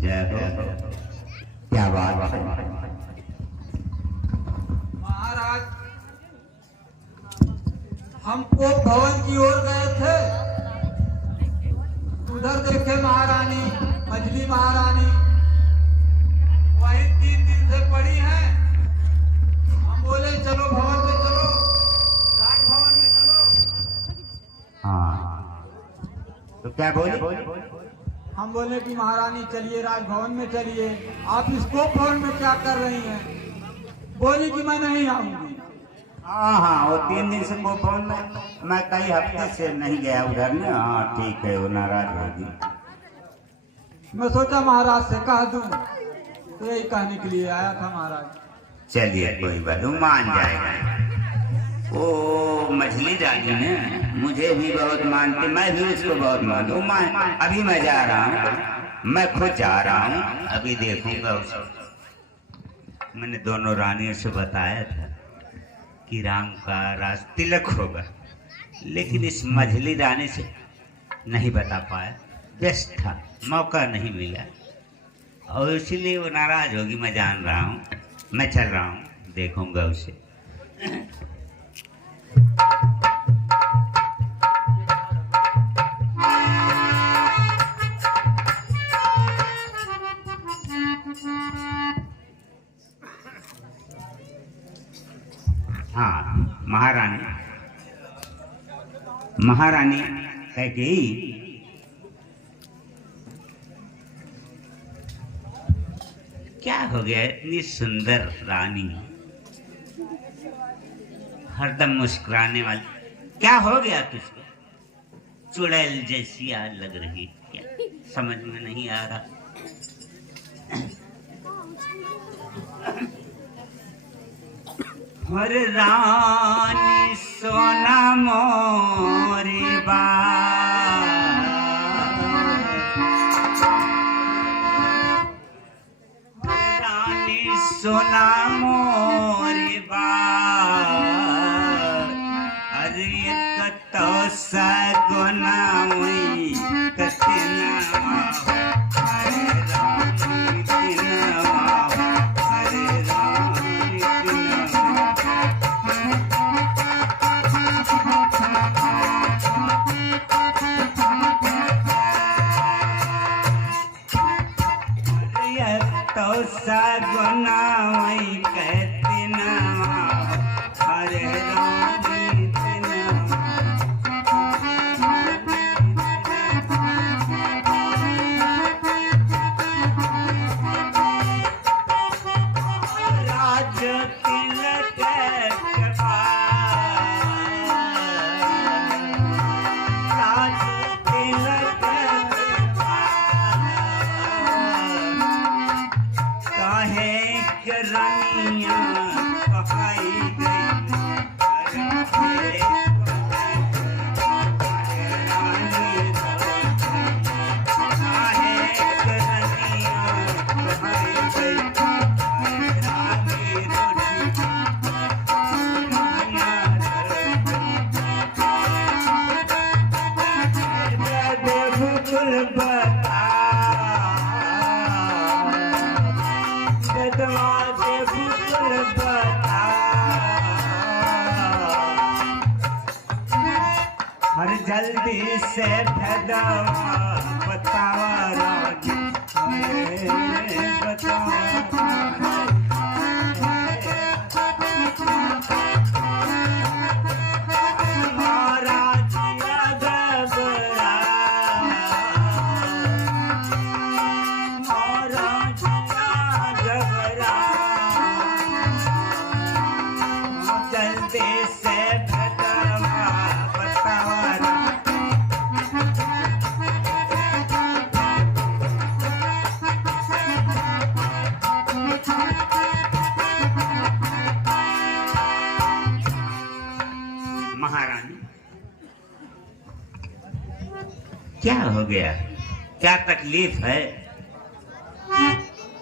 जय हो। क्या बात है महाराज, हम कोप भवन की ओर गए थे। उधर देखे महारानी, मछली महारानी वहीं 3 दिन से पड़ी हैं। हम बोले चलो भवन में चलो, राजभवन में चलो। हाँ, तो क्या बोले? हम बोले कि महारानी चलिए राजभवन में चलिए, आप इस कोप भवन में क्या कर रही हैं? बोली कि मैं नहीं आऊंगी। हाँ, वो 3 दिन से कोपन में मैं कई हफ्ते से नहीं गया उधर में। हाँ ठीक है, वो नाराज होगी। मैं सोचा महाराज से कह दूं, तो यही कहने के लिए आया था महाराज। चलिए कोई बात, वो मान जाएगा। वो मछली रानी ने मुझे भी बहुत मानती, मैं भी उसको बहुत मानू। अभी मैं जा रहा हूँ, मैं खुद जा रहा हूँ, अभी देखूंगा उसको। मैंने दोनों रानियों से बताया था कि राम का राज तिलक होगा, लेकिन इस मछली रानी से नहीं बता पाया, व्यस्त था, मौका नहीं मिला, और इसीलिए वो नाराज होगी। मैं जान रहा हूँ, मैं चल रहा हूँ, देखूंगा उसे। हाँ, महारानी कह गई, क्या हो गया इतनी सुंदर रानी, हरदम मुस्कुराने वाली, क्या हो गया तुझको? चुड़ैल जैसी आज लग रही, क्या समझ में नहीं आ रहा। हर रानी सोना मोरी बात, रानी सोना मोरी बात, अरे कतो सगुना हुई कतना सगुना वही कहती ना, हरे रानी राज तिलक राज तिलक रानिया कहाई हर जल्दी से भगवा बतावा रानी, बतावा क्या हो गया, क्या तकलीफ है?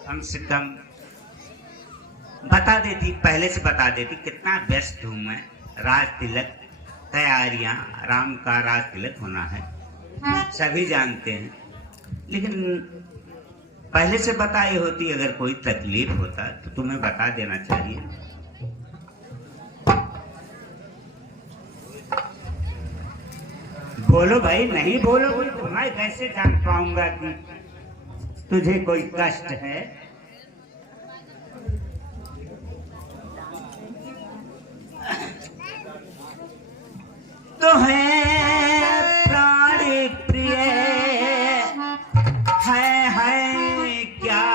कम से कम बता देती, पहले से बता देती। कितना व्यस्त हूं मैं, राज तिलक तैयारियां, राम का राज तिलक होना है, सभी जानते हैं, लेकिन पहले से बताई होती, अगर कोई तकलीफ होता तो तुम्हें बता देना चाहिए। बोलो भाई, नहीं बोलोगे तो मैं कैसे जान पाऊंगा कि तुझे कोई कष्ट है। तो है प्राण प्रिय है क्या,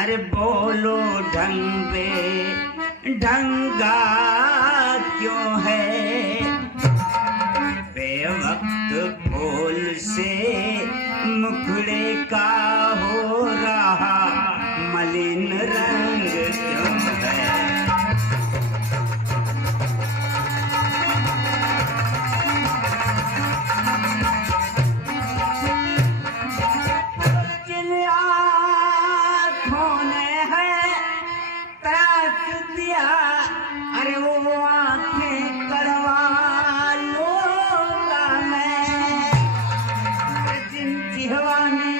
अरे बोलो ढंगे ढंगा क्यों है, बेवक्त फूल से मुखड़े का हो रहा मलिन रंग क्यों है। जिन आँखों ने है त्रास दिया, अरे वो आँखें करवा लूंगा मैं। जिन जिहवा ने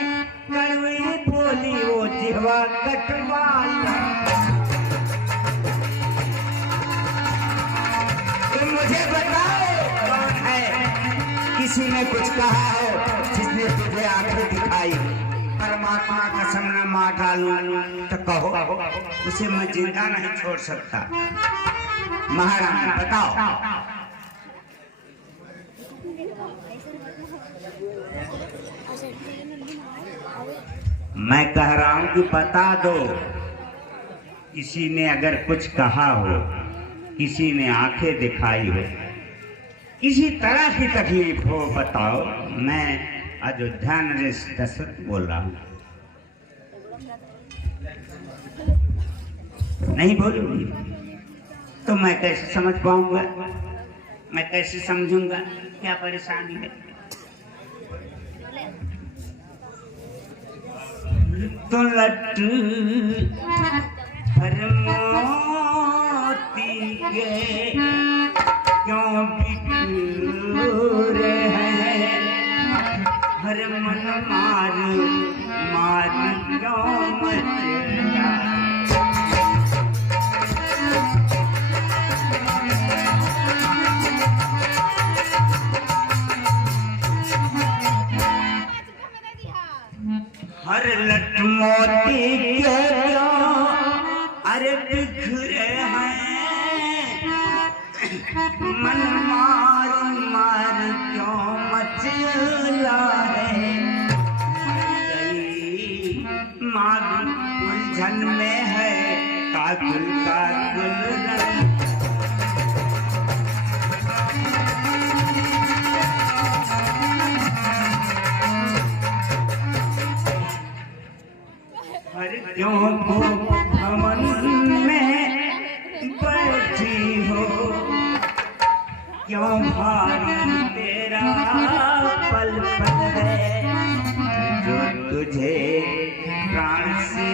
कड़वी बोली वो जिहवा कटवा लूंगा। तुम मुझे बताओ कौन है, किसी ने कुछ कहा हो जिसने तुझे आंखें दिखाई, परमात्मा कसम न मार डालूं तो कहो, उसे मैं जिंदा नहीं छोड़ सकता। महारानी बताओ। मैं कह रहा हूं कि बता दो, किसी ने अगर कुछ कहा हो, किसी ने आंखें दिखाई हो, किसी तरह की तकलीफ हो, बताओ। मैं अयोध्या नरेश दशरथ बोल रहा हूँ। नहीं बोलूंगी तो मैं कैसे समझ पाऊंगा, मैं कैसे समझूंगा क्या परेशानी है। तो लट हर मोती के क्यों बिखर है, हर मन मार मार क्यों मचला। हर लट मोती के क्यों अरे बिखरे हैं, मन मार मार क्यों मचला है। माग उलझन में है कागुल कागुल रंग। हर क्यों भवन में बैठी हो, क्यों भारी तेरा पल पल है, जो तुझे प्राण से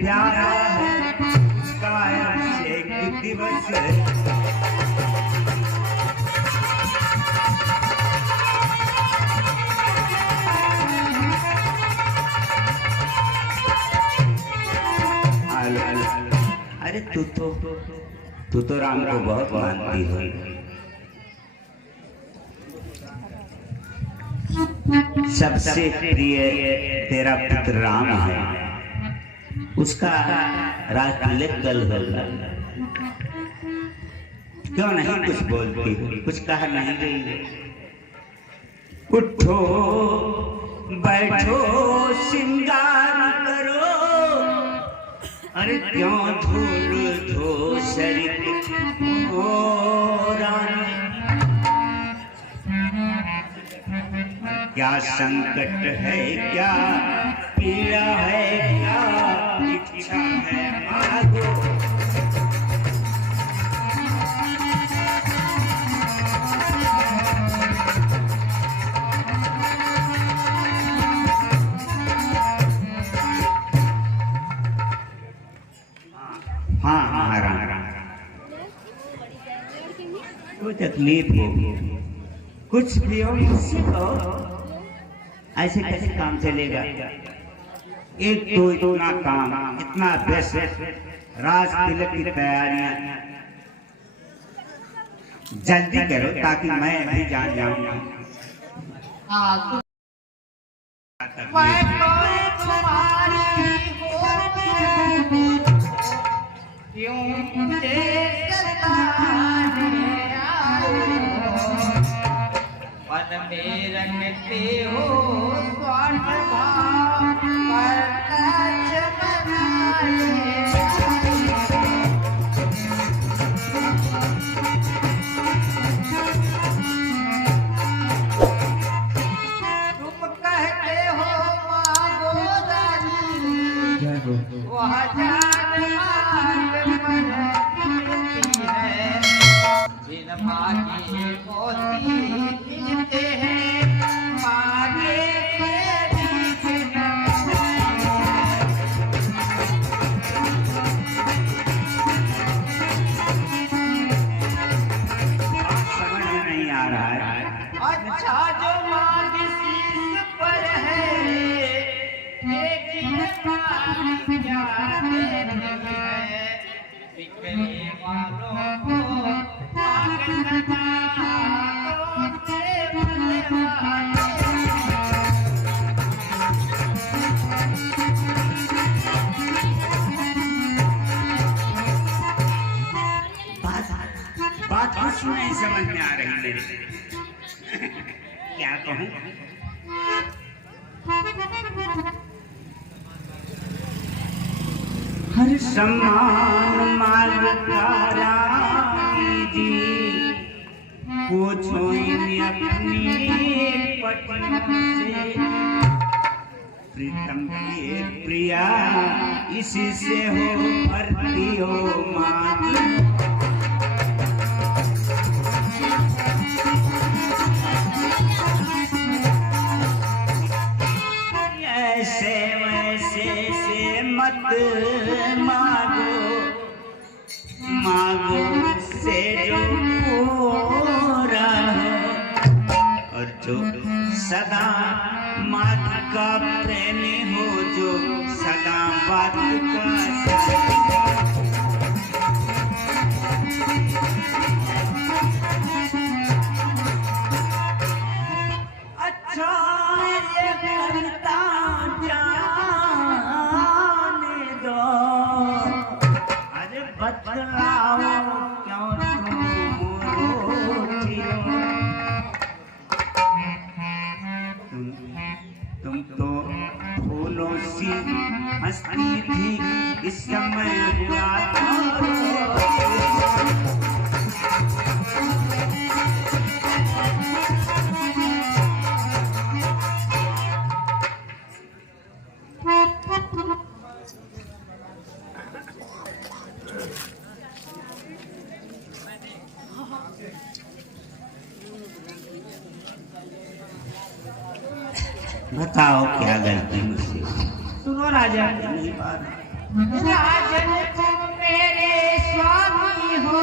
प्यारा है, उसका एक दिवस अरे तू तो राम को बहुत मानती हो। सबसे प्रिय तेरा पुत्र राम है, उसका राजतिलक कल होगा। क्यों नहीं कुछ बोलती हो, कुछ कह नहीं रही। उठो बैठो श्रृंगार करो, अरे क्यों धूल धो शरीर हो रानी। क्या संकट है, क्या पीड़ा है, क्या इच्छा है, मांगो। हाँ कोई तकलीफ हो, कुछ भी हो मुझसे कहो, ऐसे कैसे काम चलेगा? एक तो इतना काम, इतना व्यस्त, राज तिलक की तैयारियां, जल्दी करो ताकि मैं भी जान जाऊं। मन में रखते हो स्वार्थ भाव पर कछ बनाए। तुम कहते हो मांगो दानी, वह जान मांग पर मिलती है। जिन मांगी मोती मिलते हैं, मांगे से दिखना। समझ में नहीं आ रहा है। अच्छा जो मांग शीश पर है, लेकिन मांग क्या देती है। बिखरे वालों को मांग सदा तो से बनवाए। बात कुछ नहीं समझ में आ रही मेरी। क्या कहूँ? हर सम्मान मांगता रानी जी, पूछो इन अपनी पत्नी से। प्रीतम की प्रिया इसी से हो भरती हो मांग। ऐसे वैसे से मत मांगो, मांगो से जो पूरा हो। और जो सदा मात का प्रेमी हो, जो सदा बात का अच्छा ये करता जाने दो। अरे बतलाओ क्यों तुम तो फूलों सी हंसती थी, इस समय हुआ बताओ क्या गलती मुझसे? सुनो राजा, राजन तुम मेरे स्वामी हो,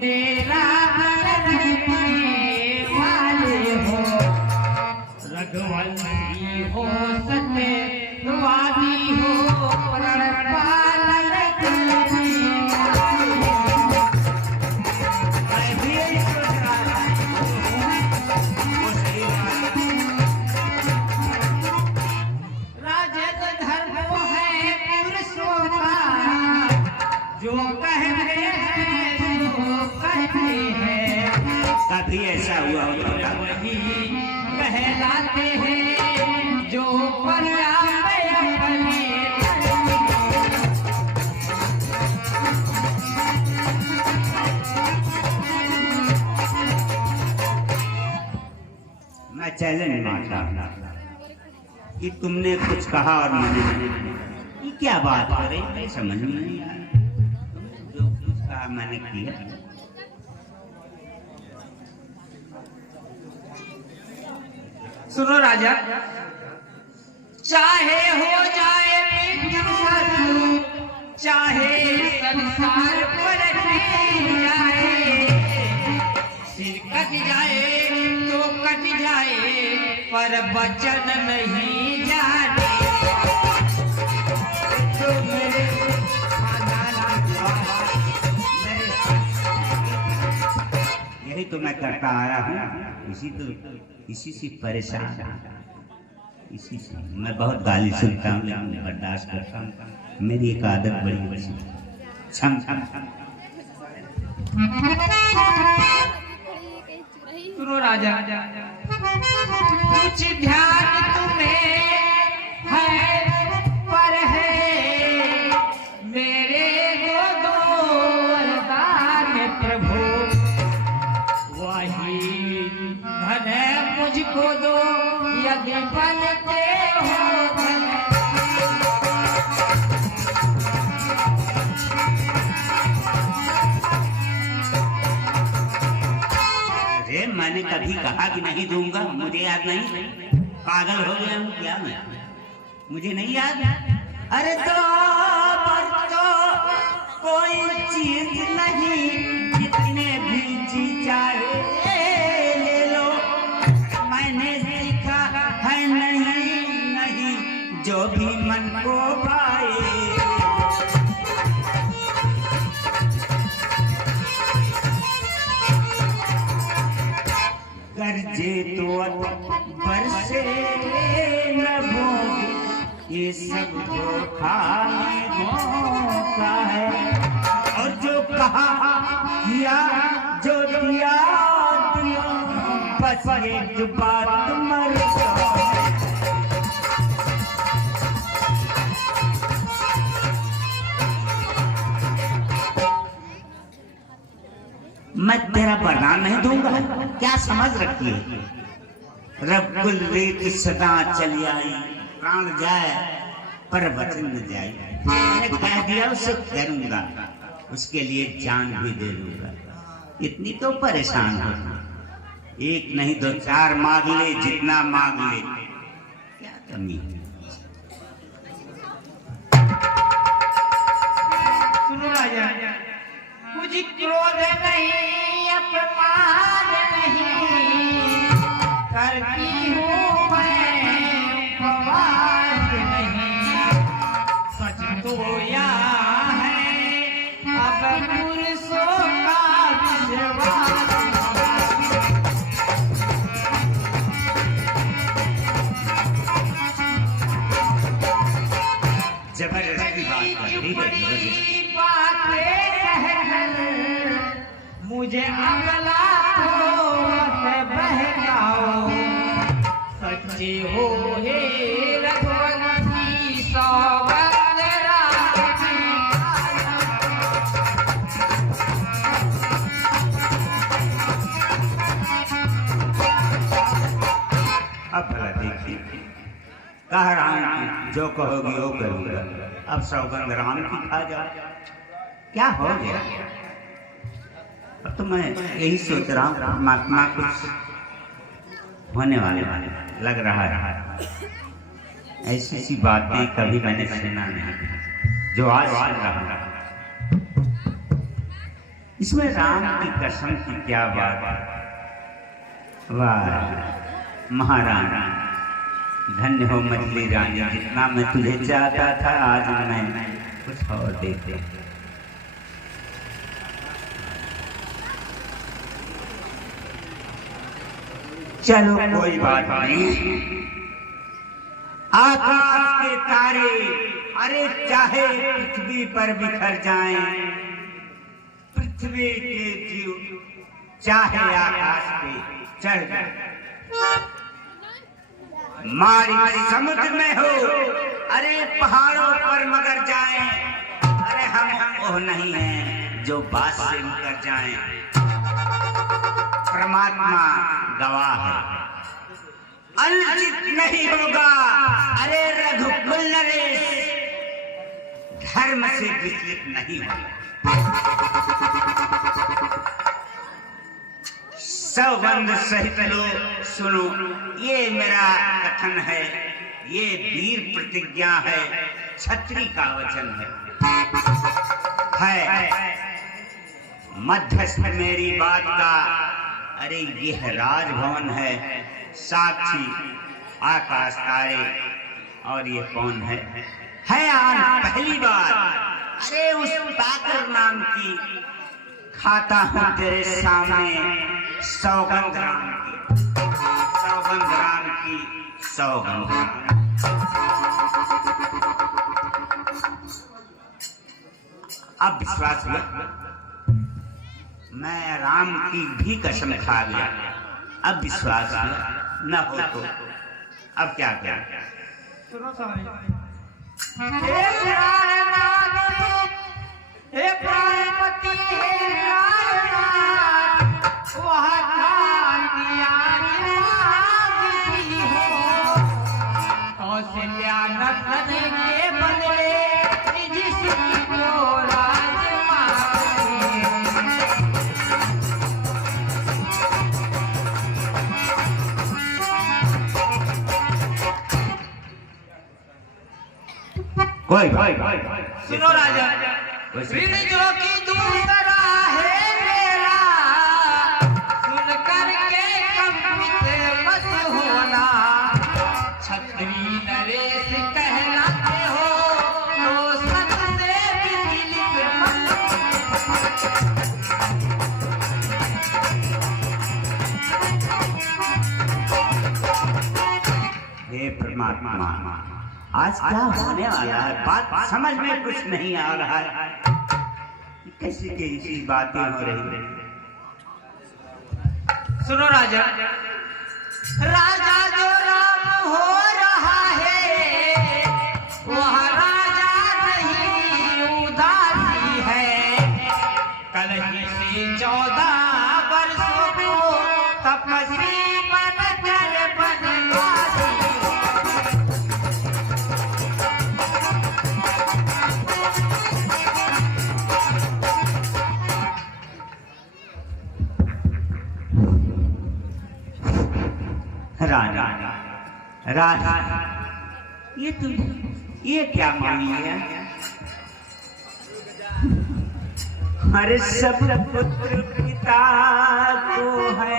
मेरा रखने वाले हो। रघुवंशी हो, सत्यवादी हो, प्रण पालन करने वाले हो। मैं भी यही सोच रहा था। वो सही बात है। राजन धर्म है पुरुषों का, जो कहते हैं जो कहते हैं। कभी ऐसा हुआ हो तो बता। वही कहलाते हैं जो पर्याप्त अपने। मैं चैलेंज मारता हूं कि तुमने कुछ कहा और मैंने नहीं। ये क्या बात कर रही है? समझ में नहीं आ रहा। जो कुछ कहा मैंने किया। सुनो राजा, चाहे हो जाए शत्रु, चाहे संसार पलट जाए, सिर कट जाए तो कट जाए, पर वचन नहीं जाने तो मेरे यही तो मैं करता आया हूँ, इसी से परेशान, इसी से मैं बहुत गाली सुनता हूँ लेकिन बर्दाश्त करता हूँ। मेरी एक आदत बड़ी अच्छी छम छम सुनो राजा, कुछ ध्यान तुम्हें है पर है मेरे दो वरदान प्रभु, वही धन मुझको दो यदि बनते हो धन। मैंने कभी कहा कि नहीं दूंगा, मुझे याद नहीं, पागल हो गया हूँ क्या मैं, मुझे नहीं याद। अरे तो कोई चीज नहीं, जितने भी जी चाहे ले लो, मैंने सीखा है नहीं जो भी मन को भाए। कर्जे तो बरसे न भोग, ये सब धोखा का है, और जो कहा किया जो दिया बस एक बात मर मैं तेरा वरदान नहीं दूंगा, क्या समझ रखी है। रब्बुल रेत सदा चली आई, प्राण जाए पर वचन न जाए। मैंने कह दिया उसे करूंगा, उसके लिए जान भी दे दूंगा। इतनी तो परेशान हो, एक नहीं दो चार मांग ले, जितना मांग ले, क्या कमी है। सुनो राजा, मुझे क्रोध नहीं अपमान नहीं करती हूँ मैं पवार नहीं, सच तो या है अब पुरुषों का विश्वास। जबरदस्ती बात मुझे अगला तो मत बहकाओ, सच्चे हो हे रघुवंशी सौगंध राजी। अब भला देखिए, कह रहा हूं जो कहोगी वो करूंगा। अब सौगंध राम की खा जा, क्या हो गया। अब तो मैं यही सोच रहा हूँ परमात्मा कुछ होने वाले लग रहा है। ऐसी सी बातें कभी मैंने सुना नहीं जो आज सुन रहा हूँ। इसमें राम की कसम की क्या बात। वाह महारानी, धन्य हो मछली रानी, जितना मैं तुझे चाहता था आज मैं कुछ और देते। चलो कोई बात नहीं, आकाश के तारे अरे चाहे पृथ्वी पर बिखर जाएं, पृथ्वी के जीव चाहे आकाश पे चढ़ जाए, मारी समुद्र में हो अरे पहाड़ों पर मगर जाएं, अरे हम वो नहीं हैं जो बात से मुकर जाएं। परमात्मा गवाह है, अनुचित नहीं होगा अरे रघुकुल नरेश, धर्म से विचलित नहीं होगा। सौगंध सहित लो सुनो, ये मेरा कथन है, ये वीर प्रतिज्ञा है, छत्री का वचन है मध्यस्थ मेरी बात का। अरे यह राजभवन है, साक्षी आकाश तारे। और ये कौन है आज पहली बार अरे उस पाकर नाम की खाता हूँ तेरे सामने सौगंध राम की, सौगंध राम की, सौगंध राम। अब विश्वास हुआ मैं राम की भी कसम खा गया। अब विश्वास हुआ न हो तो अब क्या क्या सुनो स्वामी। हे प्राणनाथ, हे प्राणपति, हे प्राणनाथ, वह ठान दिया मांगती हो कौशल्या नंदन के बदले जिसकी जो राज मांगती कोई सुनो राजा। ऋण जो कि दूसरा है मेरा, सुन करके कंपित मत होना। छत्री नरेश कहलाते हो तो सतदेव दिलीप हे परमात्मा आज क्या होने वाला है? बात समझ में कुछ नहीं आ रहा है। कैसी कैसी बातें हो रही है। सुनो राजा। राजा जो राम हो रहा है वह राजा नहीं उदासी है। कल ही से 14 वर्षों को तपस्वी बनकर बनवासी। राजा ये क्या मांगी है? अरे सब पुत्र पिता को है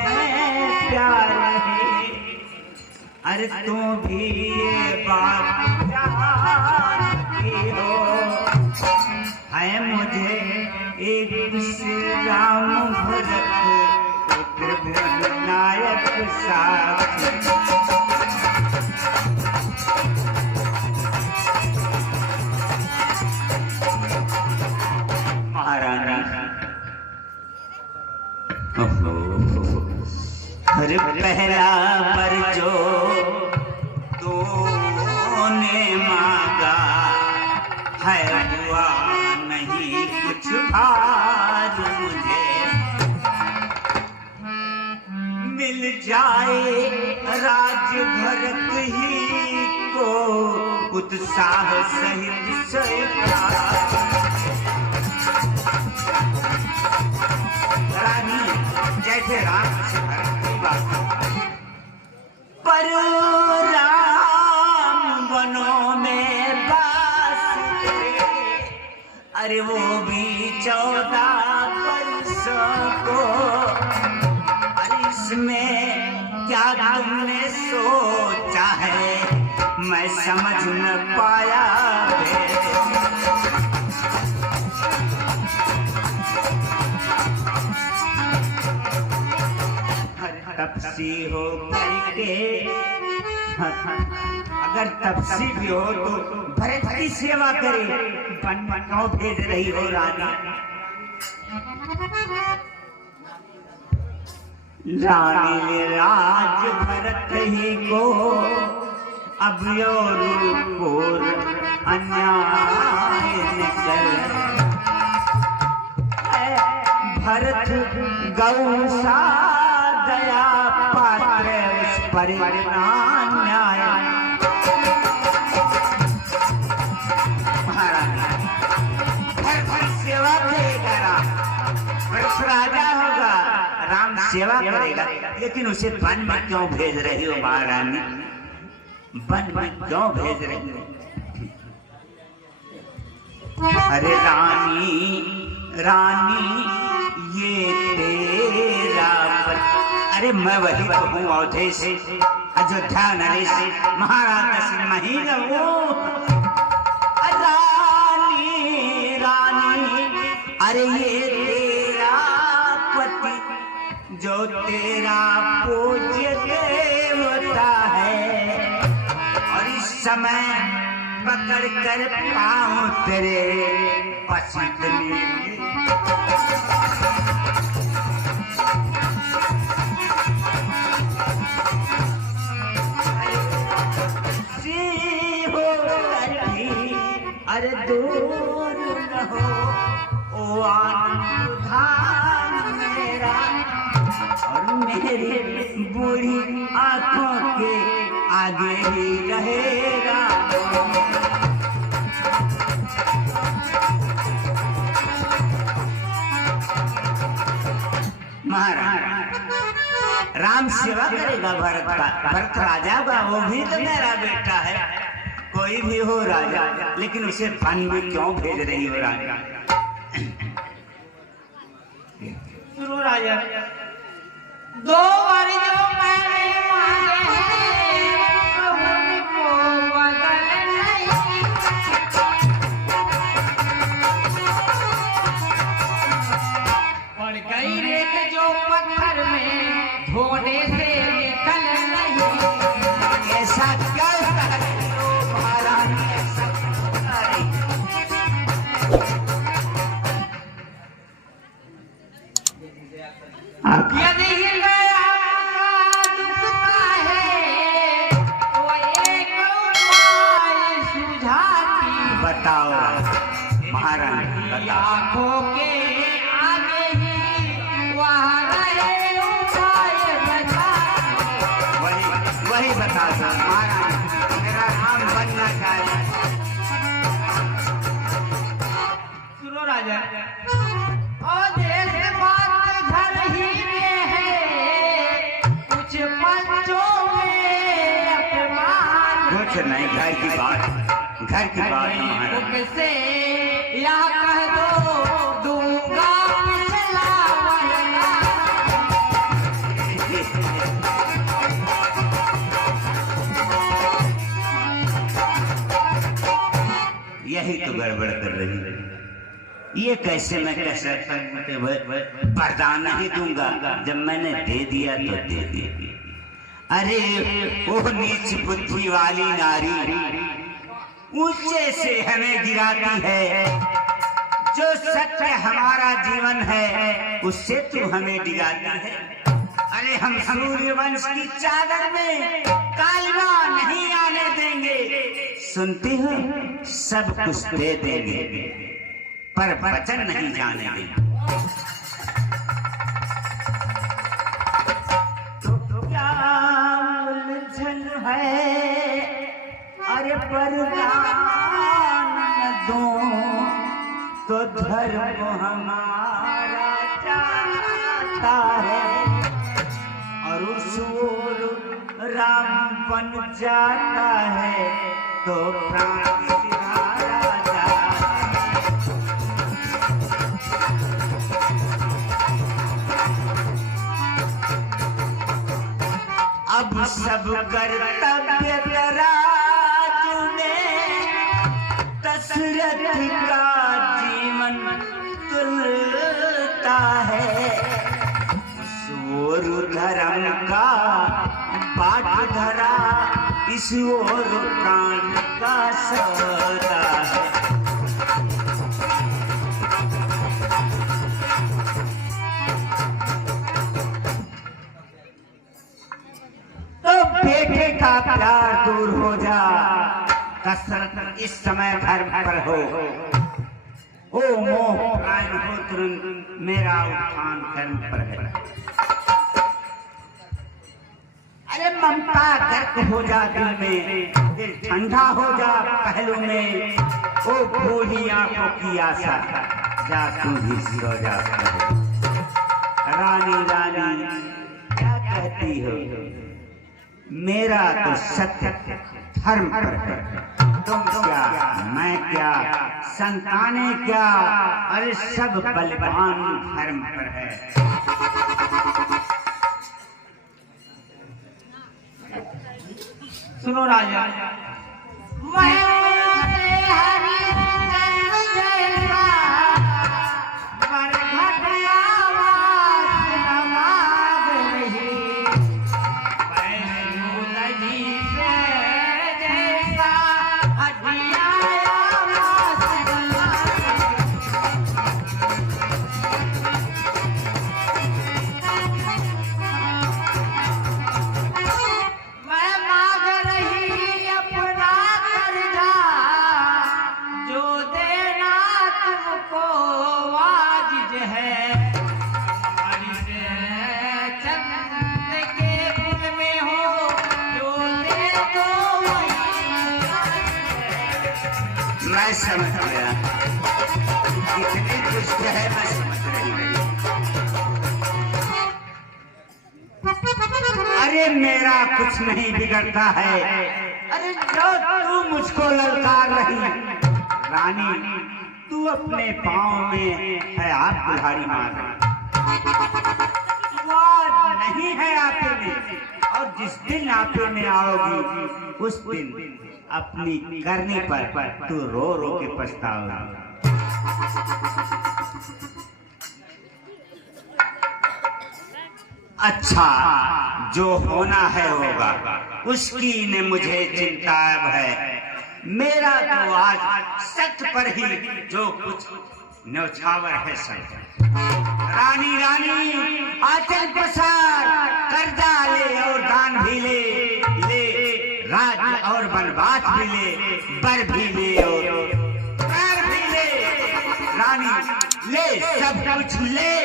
प्यारे, अरे तू भी ये बात जानती हो। है मुझे एक श्री राम भरत पुत्र विनायक साक्षी। अरे पहला पर जो तूने मांगा है हुआ नहीं कुछ भार। मुझे मिल जाए राज भरत ही को उत्साह सहित स्वीकार। जैसे राम से भरत की बात पर राम वनों में बास करे। अरे वो भी 14 वर्षों को। अरे इसमें क्या तुमने सोचा है मैं समझ न पाया। तपसी हो करके अगर तपसी भी हो तो भरत की सेवा करे। बन क्यों भेज रही हो रानी? रानी राज भरत ही को अब यो रूप अन्याय निकल। भरत गौसा दया पात्र उस परिणाम न्याय। सेवा करेगा राम, राजा होगा राम सेवा करेगा। लेकिन उसे वन में क्यों भेज रही हो महारानी? वन में क्यों भेज रही हो? अरे रानी रानी ये तेरा अरे मैं वही तो हूँ अवधेश, अयोध्या नरेश, महाराज दशरथ महीन वो रानी रानी। अरे ये तेरा पति जो तेरा पूज्य देवता है, और इस समय पकड़ कर पाऊं तेरे पसीने अरे दूर न हो ओ आनंद धाम मेरा, और मेरी बूढ़ी आंखों के आगे ही रहेगा। महाराज राम सेवा करेगा भरत का, भरत राजा का, वो भी तो मेरा बेटा है। कोई भी हो राजा, लेकिन उसे वन में क्यों भेज रही हो राजा? सुनो राजा, दो बार जो मैंने मांगे हैं उनको बदल नहीं। पड़ गई रेत जो पत्थर में धोने से निकल नहीं। ऐसा क्या यदि दुखता है तो एक उपाय सुझाती। बताओ महाराज, आंखों के आगे ही वहाँ रहे उपाय बताती। वही बता दो महाराज, मेरा नाम बनना चाहिए। सुनो राजा, और देश बात घर ही में है, कुछ पंचों में अपमान। कुछ नहीं, घर की बात, घर की बात महाराज। कैसे या कह दो दूंगा पिछला वरना। यही तो गड़बड़ कर रही है। ये कैसे मैं कह सकता हूँ वरदान नहीं दूंगा, जब मैंने दे दिया तो दे दिया। अरे वो नीच बुद्धि वाली नारी ऊंचे से हमें गिराती है, जो सत्य हमारा जीवन है उससे तू हमें डिगाती है। अरे हम सूर्यवंश की चादर में कालिमा नहीं आने देंगे, सुनती हो सब कुछ दे देंगे पर वचन नहीं जाने देंगे। तो क्या उलझन है, अरे वरदान न दो तो धर्म हमारा जाता है, और उस ओर राम बन जाता है तो प्राण सिधारा जाता है। अब सब कर्तव्य तराजू में दशरथ का जीवन तुलता है, सूर धर्म का पाठ धरा इस ओर प्राण का सदा है। तो बेटे का प्यार दूर हो जा, दशरथ इस समय घर पर हो, ओ मोह प्राण हो तुरंत मेरा उत्थान कर्म पर है। अरे ममता गर्क हो जा दिल में, दिल ठंडा हो जा पहलू में, ओ बूढ़ी आंखों की आशा जा तू भी सो जा। रानी रानी क्या कहती हो, मेरा तो सत्य धर्म पर है, तुम क्या मैं क्या संतानें क्या, अरे सब बलवान धर्म पर है। सुनो राजा, मैं हरिश्चंद्र जैसा बरघट आवाज न मांग रही, मैं जी से जैसा हटिया आवाज न मैं मांग रही अपना कर्जा, जो देना तुमको वाजिब है। चंद के कुल में हो, जो दे दो वही। मैं समझ गया, कितनी दुष्ट है मैं समझ रही हूँ। अरे मेरा कुछ नहीं बिगड़ता है, अरे जो तू मुझको ललकार रही रानी, तू अपने पाँव में है आप कुल्हाड़ी मार रही, वो नहीं है आपे में, और जिस दिन आपे में आओगी उस दिन अपनी करनी पर तू रो रो के पछताओगी। अच्छा, जो होना है होगा, उसकी ने मुझे चिंता अब है। मेरा तो आज सच पर ही जो कुछ न्यौछावर है सच। रानी रानी आंचल पसार, कर्जा ले और दान भी ले, राज्य और बनवास भी ले, बर भी ले और प्यार भी ले। रानी ले, सब कुछ ले।